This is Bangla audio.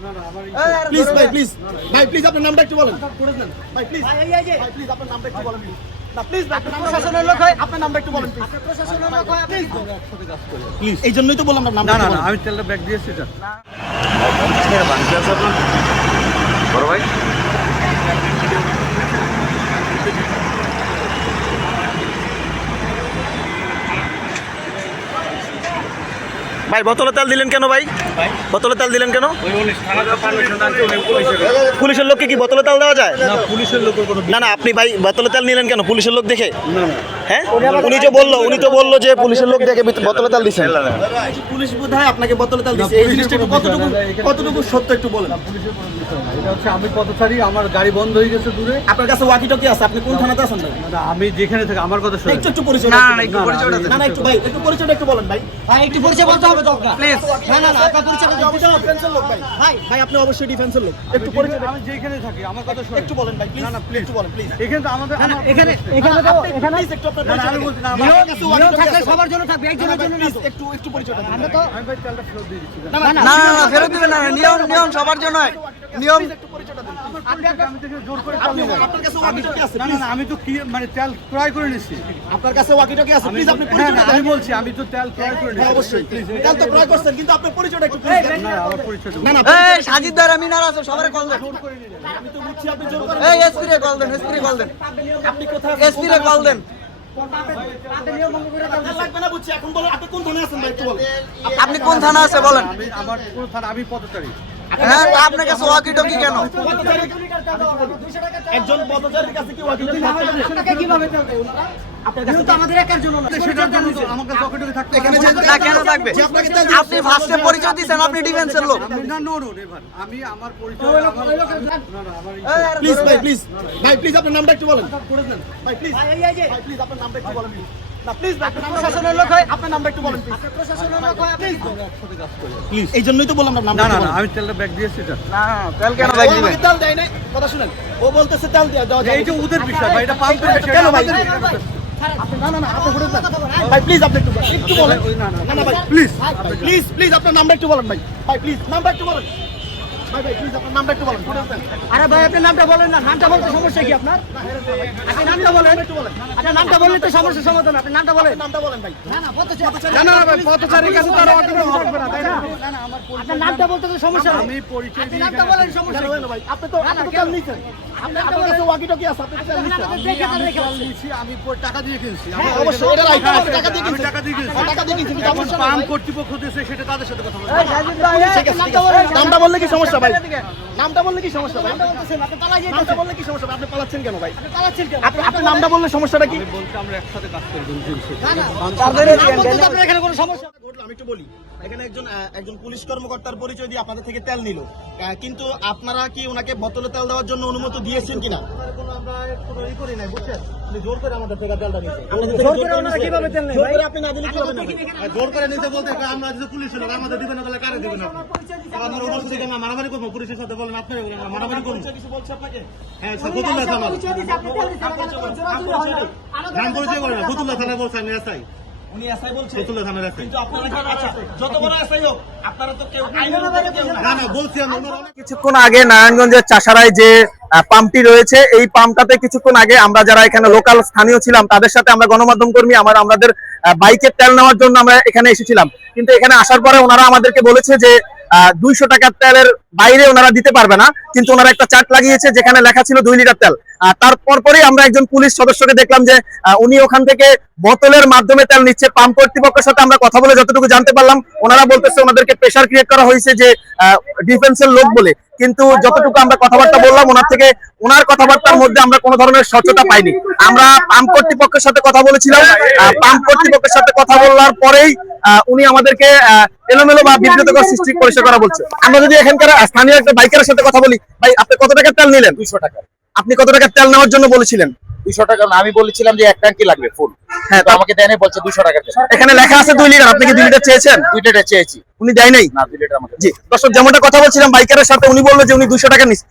প্লিজ ভাই, প্লিজ ভাই, প্লিজ আপনার নামটা একটু বলেন ভাই, প্লিজ ভাই, প্লিজ আপনার নামটা একটু বলেন না, প্লিজ ভাই, প্রশাসনের লোক হয়, আপনার নামটা একটু বলেন প্রশাসনের লোক হয়, প্লিজ প্লিজ। এই জন্যই তো বললাম নাম। না না আমি তেলটা ব্যাগ দিয়েছি স্যার। বড় ভাই ভাই বোতলে তেল দিলেন কেন ভাই? বোতলে তেল দিলেন কেন? পুলিশের লোককে কি বোতলে তেল দেওয়া যায়? না পুলিশের লোকের কোনো না না আপনি ভাই বোতলে তেল নিলেন কেন? পুলিশের লোক দেখে? না না হ্যাঁ উনি তো বললো যে পুলিশের লোক দেখে বোতলে তেল দিচ্ছেন। পুলিশ বোধহয় আপনাকে বোতলে তেল দিচ্ছে, এই জিনিসটা একটু কতটুকু সত্য একটু বলেন। পুলিশের কোনো বিষয় না। এটা হচ্ছে আমি পথচারী, আমার গাড়ি বন্ধ হয়ে গেছে দূরে। আপনার কাছে ওয়াকি টকি আছে? আপনি কোন থানাতে আছেন ভাই? না আমি যেখানে থাকি আমার কথা শুনুন। একটু পরিচয় না না একটু পরিচয়টা দেন। না না একটু ভাই, একটু পরিচয়টা একটু বলেন ভাই। ভাই একটু পরিচয় বলতে হবে তো আপনার প্লিজ। না না না আপনার পরিচয়টা আপনি অবশ্যই ডিফেন্সের লোক ভাই। ভাই আপনি অবশ্যই ডিফেন্সের লোক, একটু পরিচয় আমি যেখানে থাকি আমার কথা শুনুন। একটু বলেন ভাই প্লিজ। না না প্লিজ একটু বলেন প্লিজ। এখানে তো আমাদের এখানে তো এখানে প্লিজ একটু আপনার না, না, পরিচয় আমি দিন। বলছি না, আপনার আমার- কাছে ওয়াকি নিয়ম টকি থাকলে আছে? সবার জন্য থাকবে, একজনের জন্য না। প্লিজ একটু পরিচয়টা দিন। আমরা তো আমি ভাই তেলটা ফেরত দিয়ে দিচ্ছি। না না না না ফেরত দিবেন না, নিয়ম সবার জন্য নিয়ম। একটু পরিচয়টা দিন। আমি থেকে জোর করে তেল আপনি নিলাম। আপনার কাছে ওয়াকি টকি আছে? না না না আমি তো কি মানে তেল ক্রয় করে নিচ্ছি। আপনার কাছে ওয়াকি টকি আছে? প্লিজ আপনি হ্যাঁ পরিচয়টা না, দেন। আমি বলছি আমি তো তেল ক্রয় করে হ্যাঁ নিচ্ছি। অবশ্যই তেল তো ক্রয় করছেন, কিন্তু আপনার পরিচয়টা একটু প্লিজ দেন। না আমার পরিচয় দেবো। না না এই সাজিদদার আমি নারাজ সবারে কল দেন। আমি তো বুঝছি আপনি জোর করেন। এই এসপি রে কল দেন, এসপি রে কল দেন, আপনি কোথায় এসপি রে কল দেন। লাগবে না বুঝছি, এখন বলেন আপনি কোন থানায় আছেন ভাই একটু বলেন। আপনি কোন থানা আছে বলেন? আমি আমার পুরো থানা আমি পথচারী। হ্যাঁ তা আপনার কাছে ওয়াকি টকি কেন? একজন পথচারীর কাছে কি ওয়াকি টকি থাকে? আপনাকে কিভাবে তেল দেয় ওনারা? আপনার কাছে তো আমাদের একার জন্য না। সেটার জন্য তো আমার কাছে ওকে থাকতে এখানে পারে। যে- না কেন থাকবে? যে আপনাকে তেল আপনি ফার্স্টে পরিচয় দিয়েছেন আপনি ডিফেন্সের লোক। আমি না নো নো এবার আমি আমার পরিচয় আমার না না আমার প্লিজ ভাই, প্লিজ ভাই, প্লিজ আপনার নামটা একটু বলেন ভাই, প্লিজ ভাই এই যে ভাই, প্লিজ আপনার নামটা একটু বলেন না, প্লিজ ভাই, আপনার নামটা প্রশাসনের লোক হয়, আপনার নামটা একটু বলেন প্লিজ। প্রশাসনের লোক হয়, প্লিজ প্লিজ এই জন্যই তো বললাম নামটা না না একটু না বলেন। আমি তেলটা ব্যাগ দিয়েছি স্যার। না তেল কেন ও ভাই আমাকে দিবেন? তেল দেয় নাই, কথা শুনেন। ও বলতেছে তেল দেওয়া যাবে। এই যে ওদের বিষয় ভাই এটা পাম্পের বিষয় কেন ভাই? আমাদের না না না আপনি ঘুরে যান ভাই, প্লিজ আপনি একটু বলেন। না না ভাই প্লিজ প্লিজ প্লিজ আপনার নামটা একটু বলেন ভাই, ভাই প্লিজ নামটা একটু বলেন ভাই, ভাই প্লিজ আপনার নামটা একটু বলেন। ঘুরে যান। আরে ভাই আপনি নামটা বলেন না, নামটা বলতে সমস্যা কি আপনার? আপনি নামটা বলেন, একটু বলেন। আপনার নামটা বললে তো সমস্যার সমাধান। আপনি নামটা বলেন। নামটা বলেন ভাই। না না পথচারী না না ভাই পথচারীর কাছে তো আর ওকে থাকবে না তাই না? আপনার নামটা বলতে তো সমস্যা নেই। আমি পরিচয় আপনি দিয়ে নামটা বলেন, সমস্যা কেন নেই। হয় না ভাই? আপনি তো তেল নিছেন। আপনার কাছে ওয়াকি টকি আছে? আপনি তো তেল নিছেন। দেখে তো রেখে তেল নিয়েছি আমি টাকা দিয়ে কিনছি। হ্যাঁ, অবশ্যই এটা রাইট, টাকা দিয়ে আমি কিনছেন। টাকা দিয়ে কিনছি। হ্যাঁ, টাকা দিয়ে কিনছেন, এখন সমস্যা পাম্প নাই। কর্তৃপক্ষ দিয়েছে সেটা তাদের সাথে কথা বলবো। ঠিক আছে, ঠিক আছে। নামটা বললে কি সমস্যা ভাই? নামটা বললে কি সমস্যা ভাই? আপনি পালাই যেতেছেন। নামটা বললে কি সমস্যা ভাই? আপনি পালাচ্ছেন কেন ভাই? আপনি পালাচ্ছেন কেন? আপনি নামটা বললে সমস্যাটা কি? আমি বলছি আমরা একসাথে কাজ করি দুজন না না তারপরে নাম বলতে তো আপনার এখানে কোনো সমস্যা নেই। ঘটলো, আমি একটু বলি। এখানে একজন পুলিশ কর্মকর্তার পরিচয় দিয়ে আপনাদের থেকে তেল নিল, কিন্তু আপনারা কি ওনাকে বোতলে তেল দেওয়ার জন্য অনুমতি দিয়েছেন কিনা? জোর করে আমাদের থেকে তেলটা নিয়েছে। জোর করে ওনারা কিভাবে তেল নেয় জোর ভাই? করে আপনি না দিলে কিভাবে নেবেন? জোর করে নিতে বলতে আমরা যদি পুলিশ লোক আমাদের দিবেন না তাহলে কারে দিবেন আপনি? আমাদের ওদের সাথে আমরা মারামারি করবো পুলিশের সাথে বলেন আপনি মারামারি করুন। কিছু বলছে আপনাকে? হ্যাঁ ফতুল্লাহ থানা পরিচয় দিয়েছে, আপনি তেল দিয়েছেন, আপনার কোনো জোরাজুরি হয় না। নাম পরিচয় করে না ফতুল্লাহ থানা বলছে আমি এসআই উনি এসআই বলছে, ফতুল্লাহ থানার এসআই। কিন্তু আপনারা কি আচ্ছা, যত বড় এসআই হোক, আপনারা তো কেউ আইনের উপরে কেউ না। না না বলছি আমি ওনারা কিছুক্ষণ আগে নারায়ণগঞ্জের চাষারায় যে পাম্পটি রয়েছে এই পাম্পটাতে কিছুক্ষণ আগে আমরা যারা এখানে লোকাল স্থানীয় ছিলাম তাদের সাথে আমরা গণমাধ্যম কর্মী আমাদের বাইকের তেল নেওয়ার জন্য আমরা এখানে এসেছিলাম, কিন্তু এখানে আসার পরে ওনারা আমাদেরকে বলেছে যে 200 টাকার তেলের বাইরে ওনারা দিতে পারবে না, কিন্তু ওনারা একটা চার্ট লাগিয়েছে যেখানে লেখা ছিল 2 লিটার তেল। তারপর পরেই আমরা একজন পুলিশ সদস্যকে দেখলাম যে উনি ওখান থেকে বোতলের মাধ্যমে তেল নিচ্ছে। পাম্প কর্তৃপক্ষের সাথে আমরা কথা বলে যতটুকু জানতে পারলাম ওনারা বলতেছে ওনাদেরকে প্রেসার ক্রিয়েট করা হয়েছে যে ডিফেন্সের লোক বলে, কিন্তু যতটুকু আমরা কথাবার্তা বললাম ওনার কথাবার্তার মধ্যে আমরা কোনো ধরনের স্বচ্ছতা পাইনি। আমরা পাম্প কর্তৃপক্ষের সাথে কথা বলেছিলাম, পাম্প কর্তৃপক্ষের সাথে কথা বলার পরেই উনি আমাদেরকে এলোমেলো বা বিব্রতকর সৃষ্টি পরিষ্কার করা বলছে। আমরা যদি এখানকার স্থানীয় একটা বাইকারের সাথে কথা বলি, ভাই আপনি কত টাকার তেল নিলেন? 200 টাকা। আপনি কত টাকার তেল নেওয়ার জন্য বলেছিলেন? 200 টাকা না, আমি বলেছিলাম যে এক ট্যাঙ্কি লাগবে ফুল। হ্যাঁ, তো আমাকে দেয় নাই, বলছে 200 টাকা দেন। এখানে লেখা আছে 2 লিটার, আপনি কি 2 লিটার চেয়েছেন? 2 লিটার চেয়েছি, উনি দেয় নাই। না 2 লিটার আমাকে জি দর্শক, যেমনটা কথা বলছিলাম বাইকারের সাথে, উনি বললো যে উনি 200 টাকা নিচ্ছে।